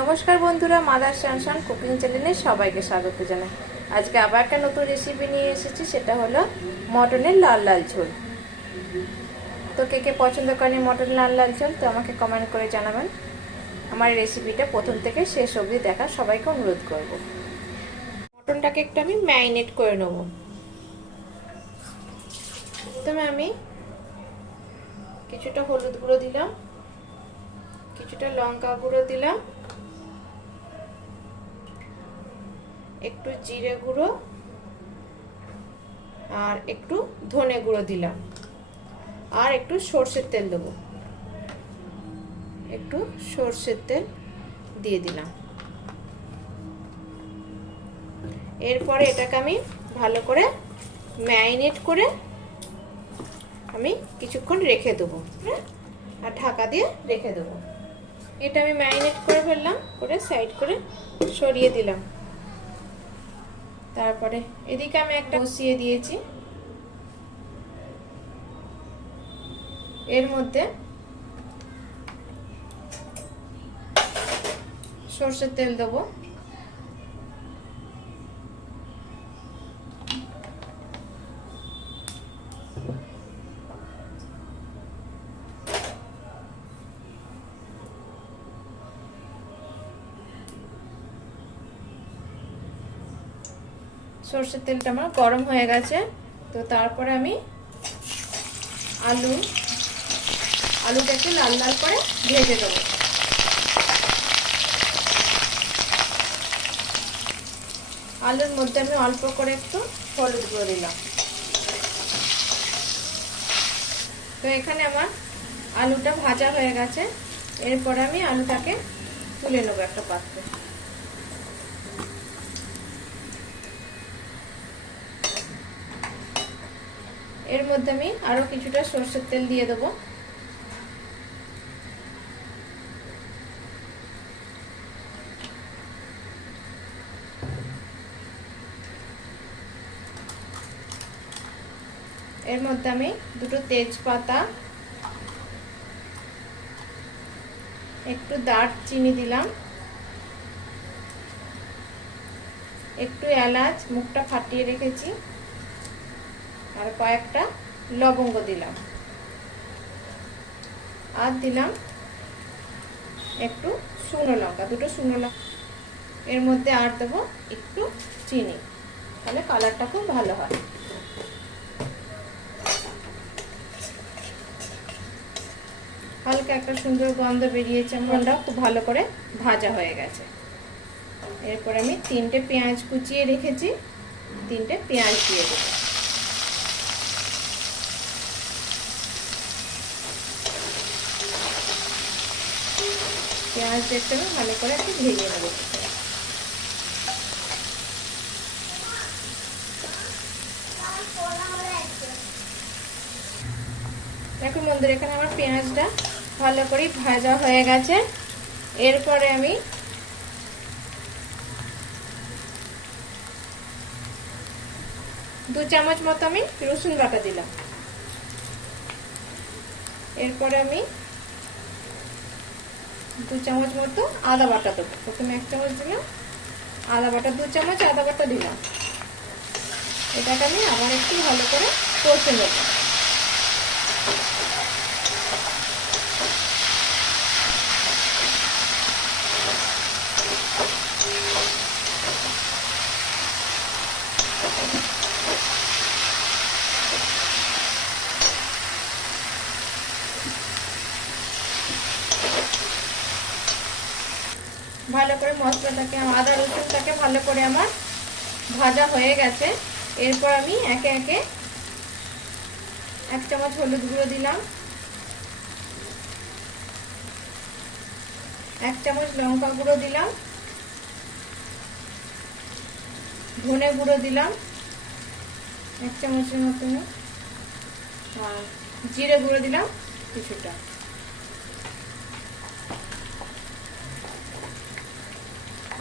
নমস্কার বন্ধুরা mother শানশান cooking চ্যানেলে সবাইকে স্বাগত জানাই। আজকে আবার একটা নতুন রেসিপি নিয়ে এসেছি, সেটা হলো মটনের লাল লাল ঝোল। তো কে কে পছন্দ করেন মটন লাল লাল ঝোল, তো আমাকে কমেন্ট করে জানাবেন। আমার রেসিপিটা প্রথম থেকে শেষ অবধি দেখা সবাইকে অনুরোধ করব। মটনটাকে একটু আমি ম্যারিনেট করে নেব। প্রথমে আমি কিছুটা হলুদ গুঁড়ো দিলাম, কিছুটা লঙ্কা গুঁড়ো দিলাম একটু জিরে গুঁড়ো আর একটু ধনে গুঁড়ো দিলাম। আর একটু সর্ষের তেল দেবো। একটু সর্ষের তেল দিয়ে দিলাম। এরপরে এটাকে আমি ভালো করে ম্যারিনেট করে আমি কিছুক্ষণ রেখে দেবো হ্যাঁ? আর ঢাকা দিয়ে রেখে দেবো। এটা আমি ম্যারিনেট করে ফেললাম, করে সাইড করে সরিয়ে দিলাম। তারপরে এদিকে আমি একটা বসিয়ে দিয়েছি। এর মধ্যে সর্ষের তেল দেবো। সর্ষের তেলটা আমার গরম হয়ে গেছে। তো তারপরে আমি আলু, আলুটাকে লাল লাল করে ভেজে দেবো আলুর মধ্যে আমি অল্প করে একটু হলুদ গুঁড়ো দিলাম। তো এখানে আমার আলুটা ভাজা হয়ে গেছে। এরপরে আমি আলুটাকে তুলে নেব একটা পাত্রে। এর মধ্যে আমি আরও কিছুটা সর্ষের তেল দিয়ে দেবো। এর মধ্যে আমি দুটো তেজপাতা, একটু দারচিনি দিলাম, একটু এলাচ, মুখটা ফাটিয়ে রেখেছি। আর কয়েকটা লবঙ্গ দিলাম। আর দিলাম একটু শুকনো লঙ্কা, দুটো শুকনো লঙ্কা। এর মধ্যে আর দেবো একটু চিনি, তাহলে কালারটা খুব ভালো হয়। হালকা একটা সুন্দর গন্ধ বেরিয়েছে মনটা খুব ভালো করে ভাজা হয়ে গেছে। এরপর আমি তিনটে পেঁয়াজ কুচিয়ে রেখেছি, তিনটে পেঁয়াজ দিয়ে দেবো। পেঁয়াজ দেখতে ভালো করে একটু ভেজে নেব। দেখুন বন্ধুরা, এখানে আমার পেঁয়াজটা ভালো করে ভাজা হয়ে গেছে। এরপরে আমি দু চামচ মতো আমি রসুন বাটা দিলাম। এরপরে আমি দু চামচ মতো আদা বাটা দেবো। প্রথমে এক চামচ দিলাম। আদা বাটা দু চামচ, আদা বাটা দিলাম। এটাকে আমি আবার একটু ভালো করে কষে নেব ভালো করে মশলাটাকে আদা রসুনটাকে ভালো করে আমার ভাজা হয়ে গেছে। এরপর আমি একে একে এক চামচ হলুদ গুঁড়ো দিলাম। এক চামচ লঙ্কা গুঁড়ো দিলাম। ধনে গুঁড়ো দিলাম। এক চামচের আর জিরে গুঁড়ো দিলাম কিছুটা।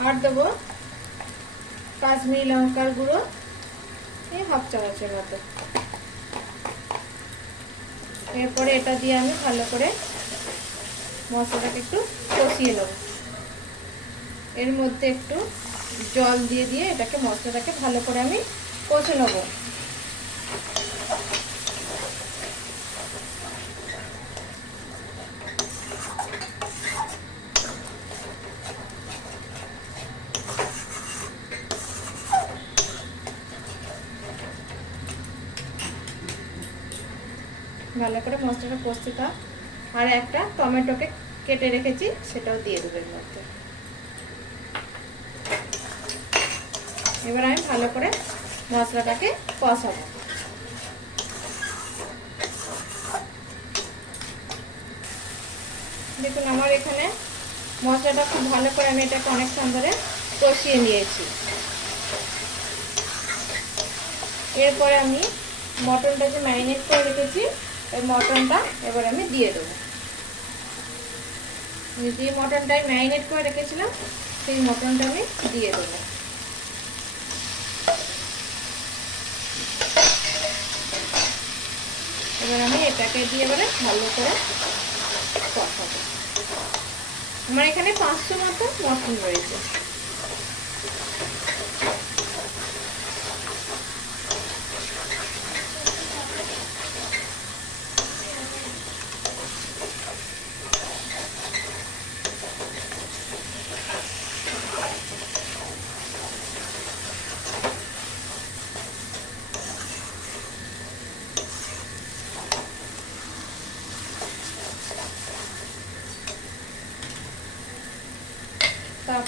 আর দেবো কাশ্মীরি, লঙ্কার গুঁড়ো, এই হাফ চামচের মতো। এরপরে এটা দিয়ে আমি ভালো করে মশলাটাকে একটু কষিয়ে নেব। এর মধ্যে একটু জল দিয়ে দিয়ে এটাকে, মশলাটাকে ভালো করে আমি কষে নেব ভালো করে মশলাটা কষতে থাক আর একটা টমেটোকে কেটে রেখেছি, সেটাও দিয়ে দেবো এর মধ্যে। এবার আমি ভালো করে মশলাটাকে কষাবো। দেখুন, আমার এখানে মশলাটা খুব ভালো করে আমি এটাকে অনেকক্ষণ ধরে কষিয়ে নিয়েছি। এরপরে আমি মটনটা যে ম্যারিনেট করে রেখেছি। ওই মটনটা এবার আমি দিয়ে দেবো। যে মটনটাই ম্যারিনেট করে রেখেছিলাম, সেই মটনটা আমি দিয়ে দেবো। এবার আমি এটাকে দিয়ে এবারে ভালো করে কষাবো। আমার এখানে পাঁচশো মতো মটন রয়েছে।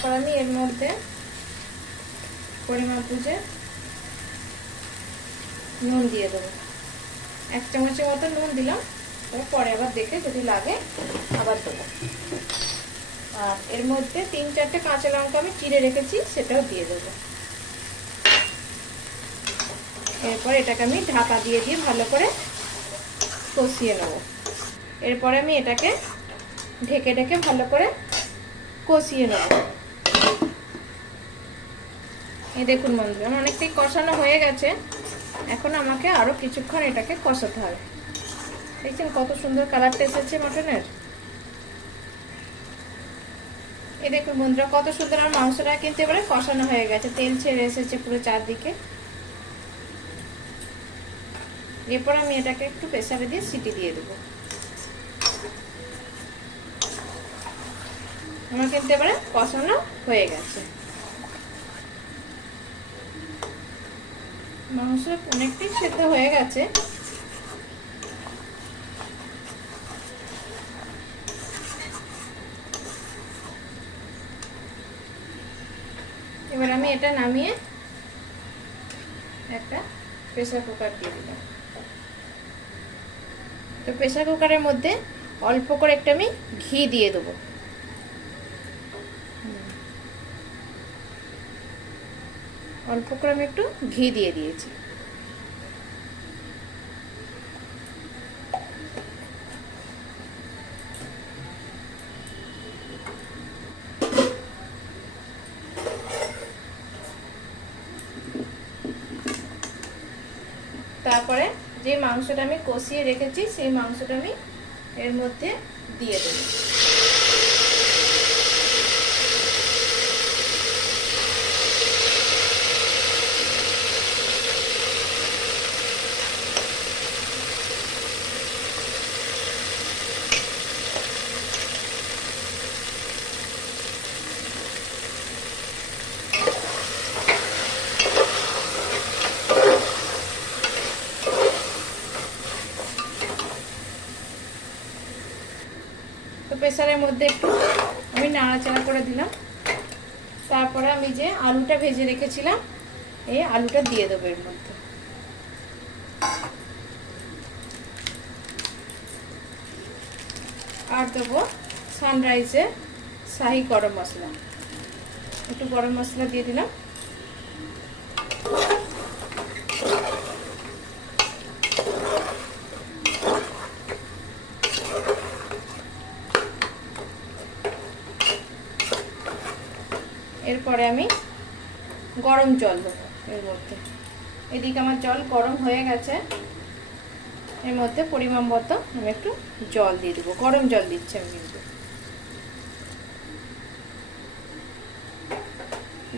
তারপর আমি এর মধ্যে পরিমাণ বুঝে নুন দিয়ে দেবো। এক চামচের মতো নুন দিলাম পরে আবার দেখে যদি লাগে আবার দেবো। আর এর মধ্যে তিন চারটে কাঁচা লঙ্কা আমি চিড়ে রেখেছি, সেটাও দিয়ে দেবো। এরপর এটাকে আমি ঢাকা দিয়ে দিয়ে ভালো করে কষিয়ে নেব। এরপরে আমি এটাকে ঢেকে ঢেকে ভালো করে কষিয়ে নেব। এই দেখুন বন্ধুরা অনেকটাই কষানো হয়ে গেছে। এখন আমাকে আরও কিছুক্ষণ এটাকে কষাতে হবে। দেখছেন কত সুন্দর কালারটা এসেছে মটনের? এই দেখুন বন্ধুরা, কত সুন্দর আমার মাংসটা কিন্তু এবারে কষানো হয়ে গেছে। তেল ছেড়ে এসেছে পুরো চারদিকে। এরপর আমি এটাকে একটু প্রেসারে দিয়ে সিটি দিয়ে দেবো। আমার কিন্তু এবারে কষানো হয়ে গেছে। মাংস অনেকটাই সেদ্ধ হয়ে গেছে। এবার আমি এটা নামিয়ে একটা প্রেসার কুকার দিয়ে দিলাম। তো প্রেসার কুকারের মধ্যে অল্প করে একটা আমি ঘি দিয়ে দেবো। অল্প করে আমি একটু ঘি দিয়ে দিয়েছি। তারপরে যে মাংসটা আমি কষিয়ে রেখেছি, সেই মাংসটা আমি এর মধ্যে দিয়ে দেবো। প্রেসারের মধ্যে একটু আমি নাড়াচাড়া করে দিলাম। তারপরে আমি যে আলুটা ভেজে রেখেছিলাম, এই আলুটা দিয়ে দেবো এর মধ্যে। আর দেবো সানরাইজের শাহি গরম মশলা। একটু গরম মশলা দিয়ে দিলাম। এরপরে আমি গরম জল দেবো এর মধ্যে। এদিকে আমার জল গরম হয়ে গেছে। এর মধ্যে পরিমাণ মতো আমি একটু জল দিয়ে দেবো। গরম জল দিচ্ছি আমি কিন্তু।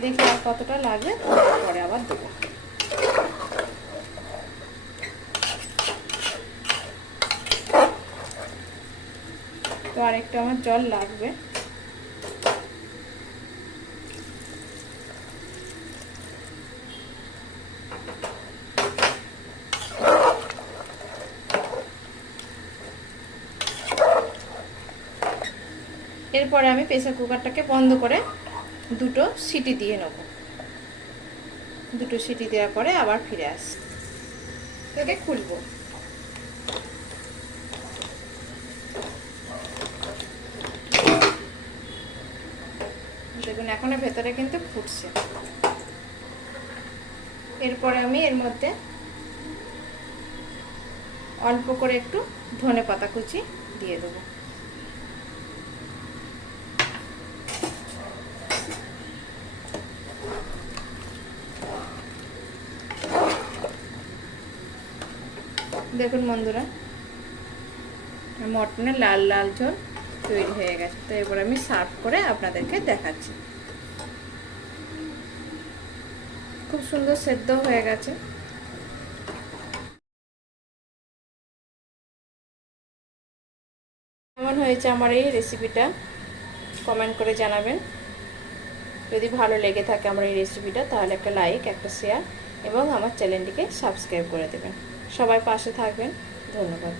দেখি আর কতটা লাগে পরে আবার দেবো। তো আরেকটু আমার জল লাগবে। এরপরে আমি প্রেসার কুকারটাকে বন্ধ করে দুটো সিটি দিয়ে নেব। দুটো সিটি দেওয়ার পরে আবার ফিরে আসি তোকে খুলবো। দেখুন, এখন ভেতরে কিন্তু ফুটছে। এরপরে আমি এর মধ্যে অল্প করে একটু ধনে পাতা কুচি দিয়ে দেবো। দেখুন বন্ধুরা, মটনের লাল লাল ঝোল তৈরি হয়ে গেছে। তো এবার আমি সার্ভ করে আপনাদেরকে দেখাচ্ছি। খুব সুন্দর সেদ্ধ হয়ে গেছে। কেমন হয়েছে আমার এই রেসিপিটা কমেন্ট করে জানাবেন। যদি ভালো লেগে থাকে আমার এই রেসিপিটা তাহলে একটা লাইক একটা শেয়ার এবং আমার চ্যানেলটিকে সাবস্ক্রাইব করে দেবেন। সবাই পাশে থাকবেন। ধন্যবাদ।